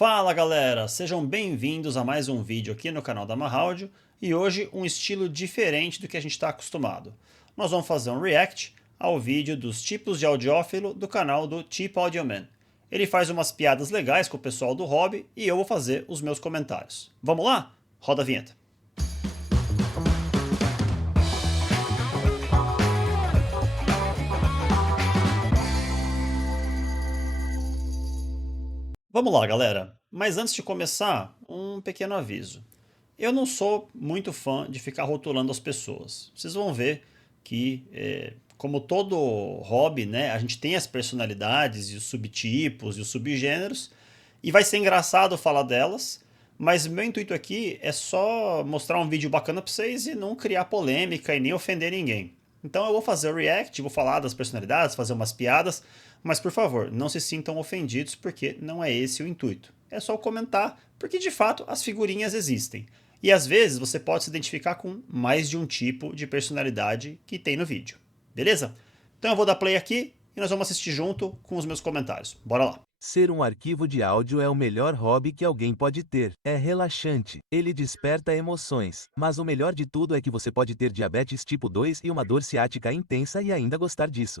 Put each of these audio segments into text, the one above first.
Fala galera, sejam bem-vindos a mais um vídeo aqui no canal da Audio e hoje um estilo diferente do que a gente está acostumado. Nós vamos fazer um react ao vídeo dos tipos de audiófilo do canal do Cheap Audio Man. Ele faz umas piadas legais com o pessoal do hobby e eu vou fazer os meus comentários. Vamos lá? Roda a vinheta. Vamos lá, galera. Mas antes de começar, um pequeno aviso. Eu não sou muito fã de ficar rotulando as pessoas. Vocês vão ver que, como todo hobby, né, a gente tem as personalidades e os subtipos e os subgêneros, e vai ser engraçado falar delas, mas meu intuito aqui é só mostrar um vídeo bacana para vocês e não criar polêmica e nem ofender ninguém. Então eu vou fazer o react, vou falar das personalidades, fazer umas piadas, mas por favor, não se sintam ofendidos porque não é esse o intuito. É só comentar, porque de fato as figurinhas existem. E às vezes você pode se identificar com mais de um tipo de personalidade que tem no vídeo. Beleza? Então eu vou dar play aqui e nós vamos assistir junto com os meus comentários. Bora lá! Ser um arquivo de áudio é o melhor hobby que alguém pode ter. É relaxante, ele desperta emoções, mas o melhor de tudo é que você pode ter diabetes tipo 2 e uma dor ciática intensa e ainda gostar disso.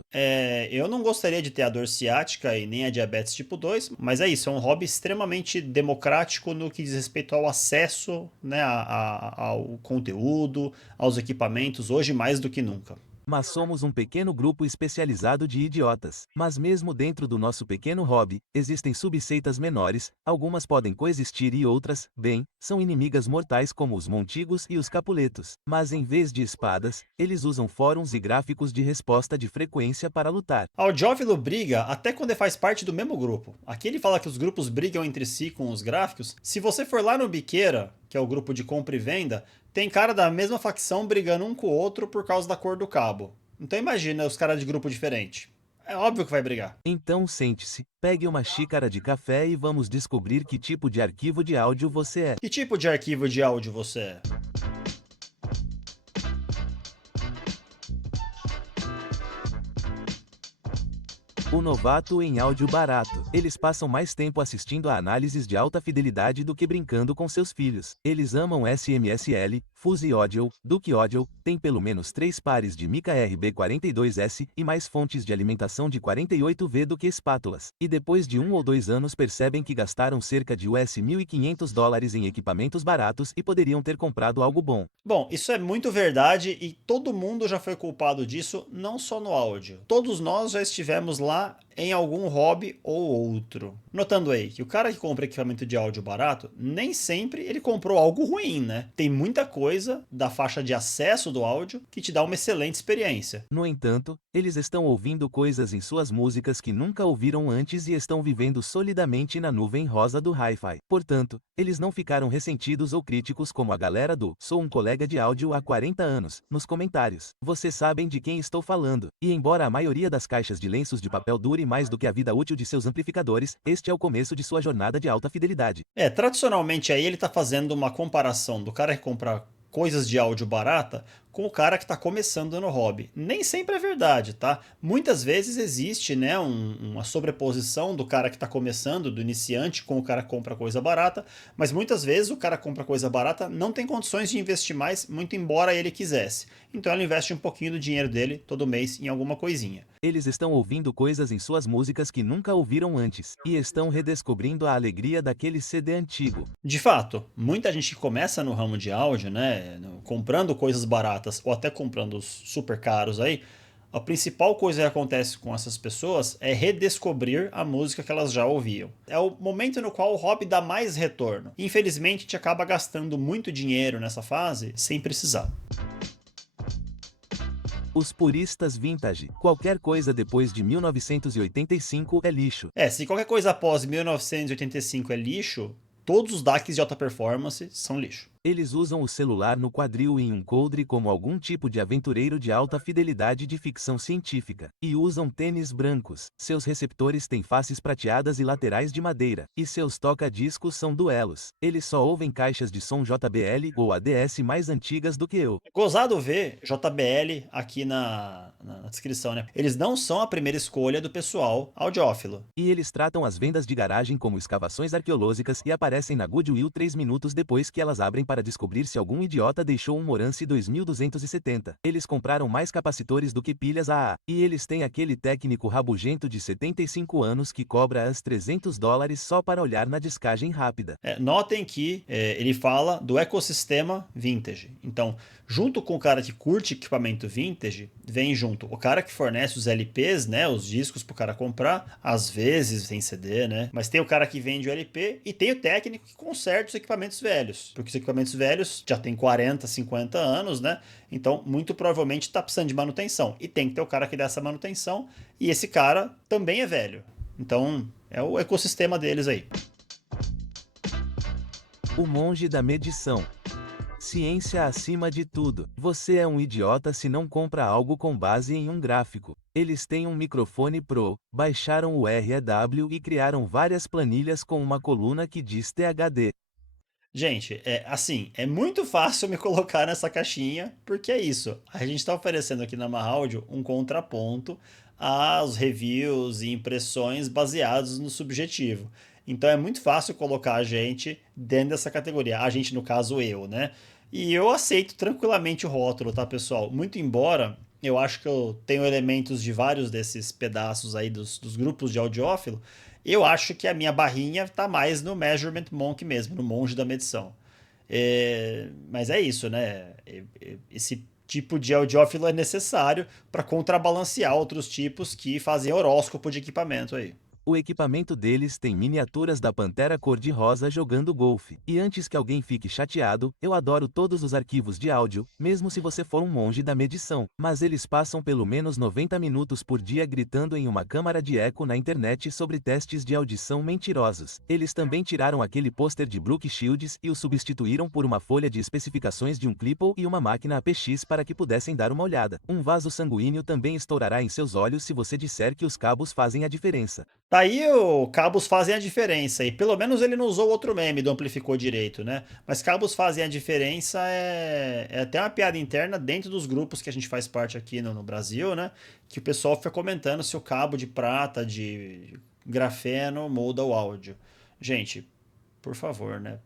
Eu não gostaria de ter a dor ciática e nem a diabetes tipo 2, mas é isso, é um hobby extremamente democrático no que diz respeito ao acesso, né, ao conteúdo, aos equipamentos, hoje mais do que nunca. Mas somos um pequeno grupo especializado de idiotas. Mas mesmo dentro do nosso pequeno hobby, existem subseitas menores, algumas podem coexistir e outras, bem, são inimigas mortais como os montigos e os capuletos. Mas em vez de espadas, eles usam fóruns e gráficos de resposta de frequência para lutar. Audiófilo briga até quando faz parte do mesmo grupo. Aqui ele fala que os grupos brigam entre si com os gráficos. Se você for lá no Biqueira, que é o grupo de compra e venda, tem cara da mesma facção brigando um com o outro por causa da cor do cabo. Então imagina os caras de grupo diferente. É óbvio que vai brigar. Então sente-se, pegue uma xícara de café e vamos descobrir que tipo de arquivo de áudio você é. Que tipo de arquivo de áudio você é? O novato em áudio barato. Eles passam mais tempo assistindo a análises de alta fidelidade do que brincando com seus filhos. Eles amam SMSL, Fuse Audio, Duke Audio, tem pelo menos 3 pares de mica RB42S e mais fontes de alimentação de 48V do que espátulas. E depois de 1 ou 2 anos percebem que gastaram cerca de US$1.500 em equipamentos baratos e poderiam ter comprado algo bom. Bom, isso é muito verdade e todo mundo já foi culpado disso, não só no áudio. Todos nós já estivemos lá em algum hobby ou outro. Notando aí que o cara que compra equipamento de áudio barato, nem sempre ele comprou algo ruim, né? Tem muita coisa da faixa de acesso do áudio que te dá uma excelente experiência. No entanto, eles estão ouvindo coisas em suas músicas que nunca ouviram antes e estão vivendo solidamente na nuvem rosa do hi-fi. Portanto, eles não ficaram ressentidos ou críticos como a galera do "sou um colega de áudio há 40 anos" nos comentários. Vocês sabem de quem estou falando. E embora a maioria das caixas de lenços de papel dure mais do que a vida útil de seus amplificadores, este é o começo de sua jornada de alta fidelidade. Tradicionalmente aí ele tá fazendo uma comparação do cara que compra coisas de áudio barata com o cara que está começando no hobby. Nem sempre é verdade, tá? Muitas vezes existe, né, uma sobreposição do cara que está começando, do iniciante, com o cara que compra coisa barata, mas muitas vezes o cara que compra coisa barata não tem condições de investir mais, muito embora ele quisesse. Então ele investe um pouquinho do dinheiro dele todo mês em alguma coisinha. Eles estão ouvindo coisas em suas músicas que nunca ouviram antes, e estão redescobrindo a alegria daquele CD antigo. De fato, muita gente que começa no ramo de áudio, né, comprando coisas baratas ou até comprando os super caros aí, a principal coisa que acontece com essas pessoas é redescobrir a música que elas já ouviam. É o momento no qual o hobby dá mais retorno. Infelizmente, a gente acaba gastando muito dinheiro nessa fase sem precisar. Os puristas vintage. Qualquer coisa depois de 1985 é lixo. Se qualquer coisa após 1985 é lixo, todos os DACs de alta performance são lixo. Eles usam o celular no quadril em um coldre como algum tipo de aventureiro de alta fidelidade de ficção científica. E usam tênis brancos. Seus receptores têm faces prateadas e laterais de madeira. E seus toca-discos são duelos. Eles só ouvem caixas de som JBL ou ADS mais antigas do que eu. Gozado ver JBL aqui na descrição, né? Eles não são a primeira escolha do pessoal audiófilo. E eles tratam as vendas de garagem como escavações arqueológicas e aparecem na Goodwill 3 minutos depois que elas abrem para descobrir se algum idiota deixou um Morance 2270. Eles compraram mais capacitores do que pilhas AA. E eles têm aquele técnico rabugento de 75 anos que cobra as $300 só para olhar na discagem rápida. Notem que ele fala do ecossistema vintage. Então, junto com o cara que curte equipamento vintage, vem junto o cara que fornece os LPs, né, os discos pro cara comprar, às vezes tem CD, né, mas tem o cara que vende o LP e tem o técnico que conserta os equipamentos velhos, porque os equipamentos velhos já tem 40, 50 anos, né, então muito provavelmente está precisando de manutenção e tem que ter o cara que dá essa manutenção e esse cara também é velho, então é o ecossistema deles aí. O monge da medição. Ciência acima de tudo. Você é um idiota se não compra algo com base em um gráfico. Eles têm um microfone Pro, baixaram o REW e criaram várias planilhas com uma coluna que diz THD. Gente, é muito fácil me colocar nessa caixinha, porque é isso. A gente está oferecendo aqui na Maháudio um contraponto às reviews e impressões baseados no subjetivo. Então é muito fácil colocar a gente dentro dessa categoria. A gente, no caso, eu, né? E eu aceito tranquilamente o rótulo, tá, pessoal? Muito embora eu acho que eu tenho elementos de vários desses pedaços aí dos grupos de audiófilo, eu acho que a minha barrinha tá mais no Measurement Monk mesmo, no monge da medição. Mas é isso, né? Esse tipo de audiófilo é necessário para contrabalancear outros tipos que fazem horóscopo de equipamento aí. O equipamento deles tem miniaturas da pantera cor-de-rosa jogando golfe. E antes que alguém fique chateado, eu adoro todos os arquivos de áudio, mesmo se você for um monge da medição. Mas eles passam pelo menos 90 minutos por dia gritando em uma câmara de eco na internet sobre testes de audição mentirosos. Eles também tiraram aquele pôster de Brooke Shields e o substituíram por uma folha de especificações de um Clipple e uma máquina APX para que pudessem dar uma olhada. Um vaso sanguíneo também estourará em seus olhos se você disser que os cabos fazem a diferença. Tá aí, o cabos fazem a diferença. E pelo menos ele não usou outro meme do amplificou direito, né? Mas cabos fazem a diferença é até uma piada interna dentro dos grupos que a gente faz parte aqui no Brasil, né? Que o pessoal fica comentando se o cabo de prata, de grafeno, muda o áudio. Gente, por favor, né?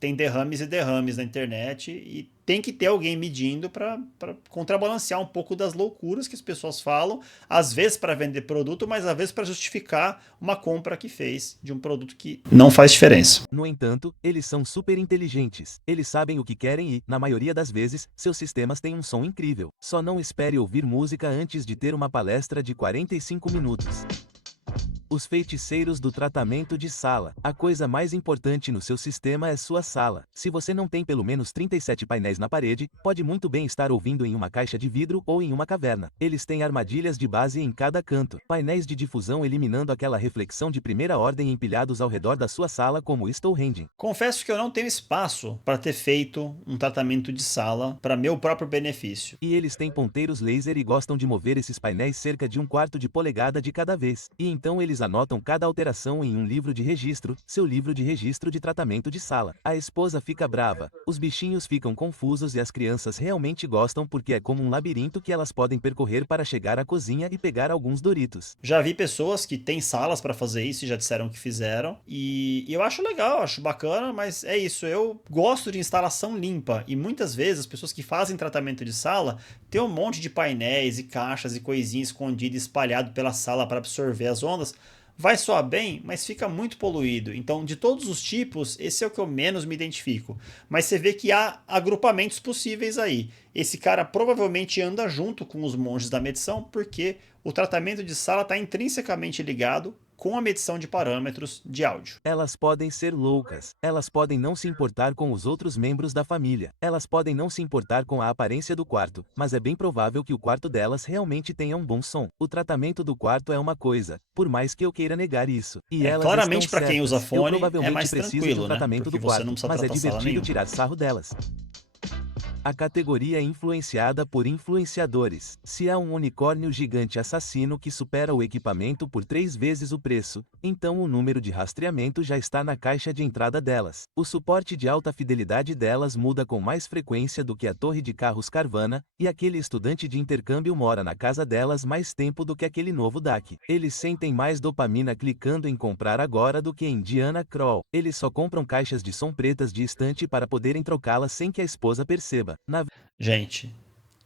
Tem derrames e derrames na internet e tem que ter alguém medindo para contrabalancear um pouco das loucuras que as pessoas falam, às vezes para vender produto, mas às vezes para justificar uma compra que fez de um produto que não faz diferença. No entanto, eles são super inteligentes. Eles sabem o que querem e, na maioria das vezes, seus sistemas têm um som incrível. Só não espere ouvir música antes de ter uma palestra de 45 minutos. Os feiticeiros do tratamento de sala. A coisa mais importante no seu sistema é sua sala. Se você não tem pelo menos 37 painéis na parede, pode muito bem estar ouvindo em uma caixa de vidro ou em uma caverna. Eles têm armadilhas de base em cada canto. Painéis de difusão eliminando aquela reflexão de primeira ordem empilhados ao redor da sua sala como Stonehenge. Confesso que eu não tenho espaço para ter feito um tratamento de sala para meu próprio benefício. E eles têm ponteiros laser e gostam de mover esses painéis cerca de 1/4 de polegada de cada vez. E então eles anotam cada alteração em um livro de registro, seu livro de registro de tratamento de sala. A esposa fica brava, os bichinhos ficam confusos e as crianças realmente gostam porque é como um labirinto que elas podem percorrer para chegar à cozinha e pegar alguns Doritos. Já vi pessoas que têm salas para fazer isso e já disseram que fizeram. E eu acho legal, acho bacana, mas é isso. Eu gosto de instalação limpa. E muitas vezes as pessoas que fazem tratamento de sala têm um monte de painéis e caixas e coisinhas escondidas espalhado pela sala para absorver as ondas. Vai soar bem, mas fica muito poluído. Então, de todos os tipos, esse é o que eu menos me identifico. Mas você vê que há agrupamentos possíveis aí. Esse cara provavelmente anda junto com os monges da medição, porque o tratamento de sala está intrinsecamente ligado com a medição de parâmetros de áudio. Elas podem ser loucas, elas podem não se importar com os outros membros da família, elas podem não se importar com a aparência do quarto, mas é bem provável que o quarto delas realmente tenha um bom som. O tratamento do quarto é uma coisa, por mais que eu queira negar isso. E elas Claramente estão para quem usa certas. Eu fone é provavelmente mais preciso de tranquilo, um né? tratamento Porque do você não quarto, precisa mas é tratar sala divertido nenhuma. tirar sarro delas. A categoria é influenciada por influenciadores. Se há um unicórnio gigante assassino que supera o equipamento por 3 vezes o preço, então o número de rastreamento já está na caixa de entrada delas. O suporte de alta fidelidade delas muda com mais frequência do que a torre de carros Carvana, e aquele estudante de intercâmbio mora na casa delas mais tempo do que aquele novo DAC. Eles sentem mais dopamina clicando em comprar agora do que em Diana Kroll. Eles só compram caixas de som pretas de estante para poderem trocá-las sem que a esposa perceba. Gente,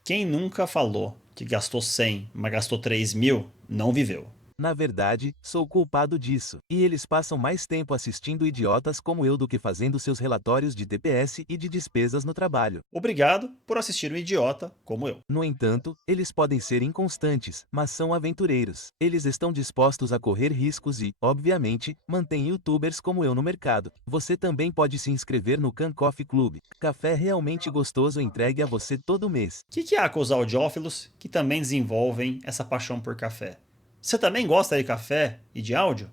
quem nunca falou que gastou 100, mas gastou 3.000, não viveu. Na verdade, sou culpado disso. E eles passam mais tempo assistindo idiotas como eu do que fazendo seus relatórios de TPS e de despesas no trabalho. Obrigado por assistir um idiota como eu. No entanto, eles podem ser inconstantes, mas são aventureiros. Eles estão dispostos a correr riscos e, obviamente, mantêm youtubers como eu no mercado. Você também pode se inscrever no Can Coffee Club. Café realmente gostoso entregue a você todo mês. O que há com os audiófilos que também desenvolvem essa paixão por café? Você também gosta de café e de áudio?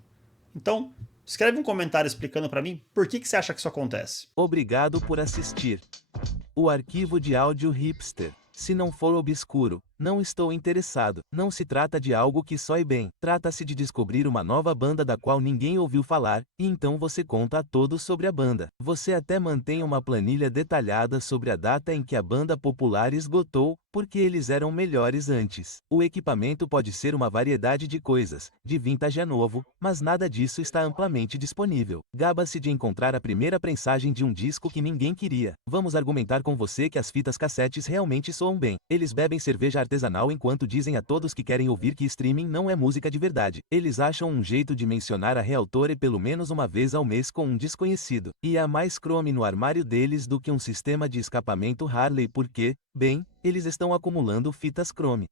Então, escreve um comentário explicando para mim por que você acha que isso acontece. Obrigado por assistir. O arquivo de áudio hipster. Se não for obscuro, não estou interessado. Não se trata de algo que soe bem. Trata-se de descobrir uma nova banda da qual ninguém ouviu falar, e então você conta a todos sobre a banda. Você até mantém uma planilha detalhada sobre a data em que a banda popular esgotou, porque eles eram melhores antes. O equipamento pode ser uma variedade de coisas, de vintage a novo, mas nada disso está amplamente disponível. Gaba-se de encontrar a primeira prensagem de um disco que ninguém queria. Vamos argumentar com você que as fitas cassetes realmente soam bem. Eles bebem cerveja artesanal enquanto dizem a todos que querem ouvir que streaming não é música de verdade. Eles acham um jeito de mencionar a Realtore pelo menos uma vez ao mês com um desconhecido. E há mais Chrome no armário deles do que um sistema de escapamento Harley porque, bem, eles estão acumulando fitas Chrome.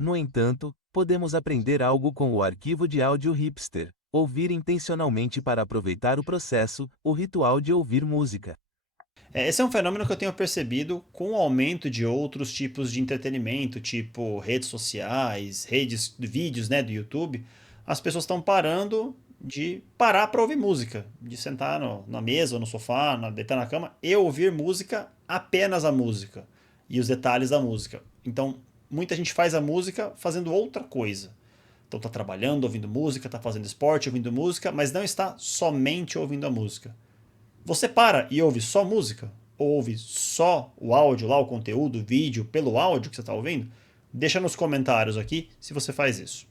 No entanto, podemos aprender algo com o arquivo de áudio hipster. Ouvir intencionalmente para aproveitar o processo, o ritual de ouvir música. Esse é um fenômeno que eu tenho percebido com o aumento de outros tipos de entretenimento, tipo redes sociais, redes de vídeos, né, do YouTube. As pessoas estão parando de parar para ouvir música, de sentar na mesa ou no sofá, deitar na cama e ouvir música, apenas a música e os detalhes da música. Então, muita gente faz a música fazendo outra coisa. Então está trabalhando ouvindo música, está fazendo esporte ouvindo música, mas não está somente ouvindo a música. Você para e ouve só música? Ou ouve só o áudio lá, o conteúdo, o vídeo, pelo áudio que você está ouvindo? Deixa nos comentários aqui se você faz isso.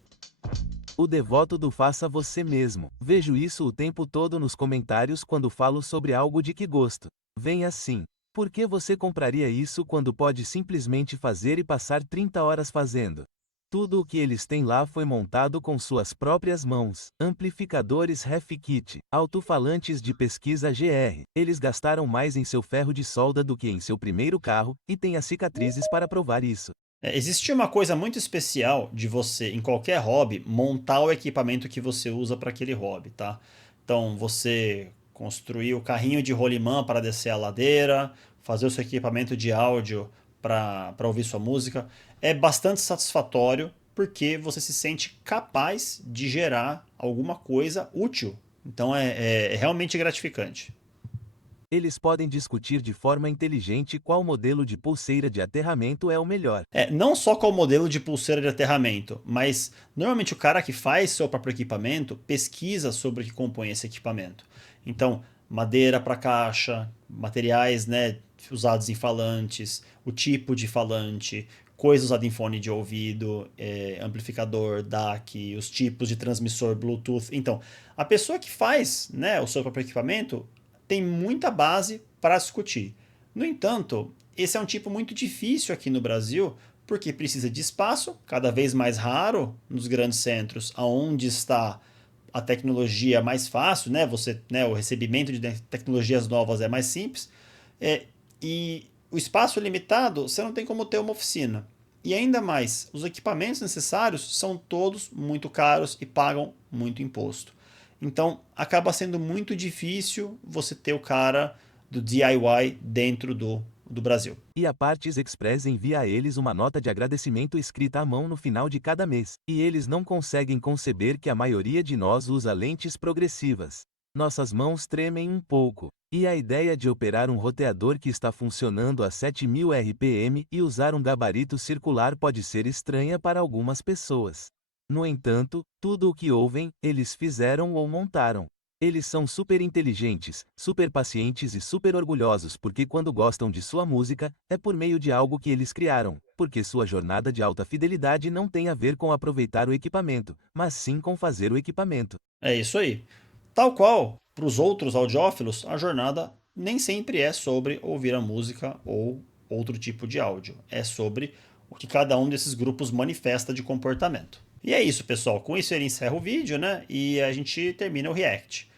O devoto do faça você mesmo. Vejo isso o tempo todo nos comentários quando falo sobre algo de que gosto. Vem assim. Por que você compraria isso quando pode simplesmente fazer e passar 30 horas fazendo? Tudo o que eles têm lá foi montado com suas próprias mãos. Amplificadores RefKit, alto-falantes de pesquisa GR. Eles gastaram mais em seu ferro de solda do que em seu primeiro carro, e têm as cicatrizes para provar isso. Existe uma coisa muito especial de você, em qualquer hobby, montar o equipamento que você usa para aquele hobby, tá? Então, você construir o carrinho de rolimã para descer a ladeira, fazer o seu equipamento de áudio para ouvir sua música, é bastante satisfatório porque você se sente capaz de gerar alguma coisa útil. Então, é realmente gratificante. Eles podem discutir de forma inteligente qual modelo de pulseira de aterramento é o melhor. Não só qual modelo de pulseira de aterramento, mas normalmente o cara que faz seu próprio equipamento pesquisa sobre o que compõe esse equipamento. Então, madeira para caixa, materiais, né, usados em falantes, o tipo de falante, coisa usada em fone de ouvido, amplificador, DAC, os tipos de transmissor Bluetooth. Então, a pessoa que faz, né, o seu próprio equipamento tem muita base para discutir. No entanto, esse é um tipo muito difícil aqui no Brasil, porque precisa de espaço, cada vez mais raro nos grandes centros, aonde está a tecnologia mais fácil, né? O recebimento de tecnologias novas é mais simples, e o espaço é limitado, você não tem como ter uma oficina. E ainda mais, os equipamentos necessários são todos muito caros e pagam muito imposto. Então acaba sendo muito difícil você ter o cara do DIY dentro do Brasil. E a Partes Express envia a eles uma nota de agradecimento escrita à mão no final de cada mês. E eles não conseguem conceber que a maioria de nós usa lentes progressivas. Nossas mãos tremem um pouco. E a ideia de operar um roteador que está funcionando a 7.000 RPM e usar um gabarito circular pode ser estranha para algumas pessoas. No entanto, tudo o que ouvem, eles fizeram ou montaram. Eles são super inteligentes, super pacientes e super orgulhosos porque quando gostam de sua música, é por meio de algo que eles criaram, porque sua jornada de alta fidelidade não tem a ver com aproveitar o equipamento, mas sim com fazer o equipamento. É isso aí. Tal qual, para os outros audiófilos, a jornada nem sempre é sobre ouvir a música ou outro tipo de áudio. É sobre o que cada um desses grupos manifesta de comportamento. E é isso, pessoal. Com isso ele encerra o vídeo, né? E a gente termina o react.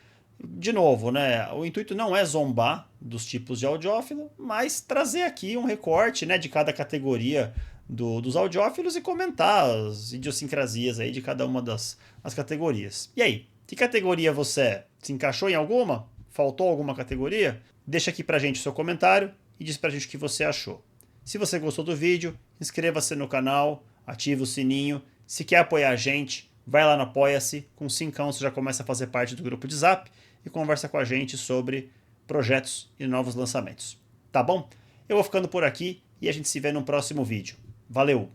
De novo, né? O intuito não é zombar dos tipos de audiófilo, mas trazer aqui um recorte, né, de cada categoria dos audiófilos e comentar as idiosincrasias aí de cada uma das categorias. E aí, que categoria você é? Se encaixou em alguma? Faltou alguma categoria? Deixa aqui pra gente o seu comentário e diz pra gente o que você achou. Se você gostou do vídeo, inscreva-se no canal, ative o sininho. Se quer apoiar a gente, vai lá no Apoia-se. Com 5 você já começa a fazer parte do grupo de Zap e conversa com a gente sobre projetos e novos lançamentos. Tá bom? Eu vou ficando por aqui e a gente se vê no próximo vídeo. Valeu!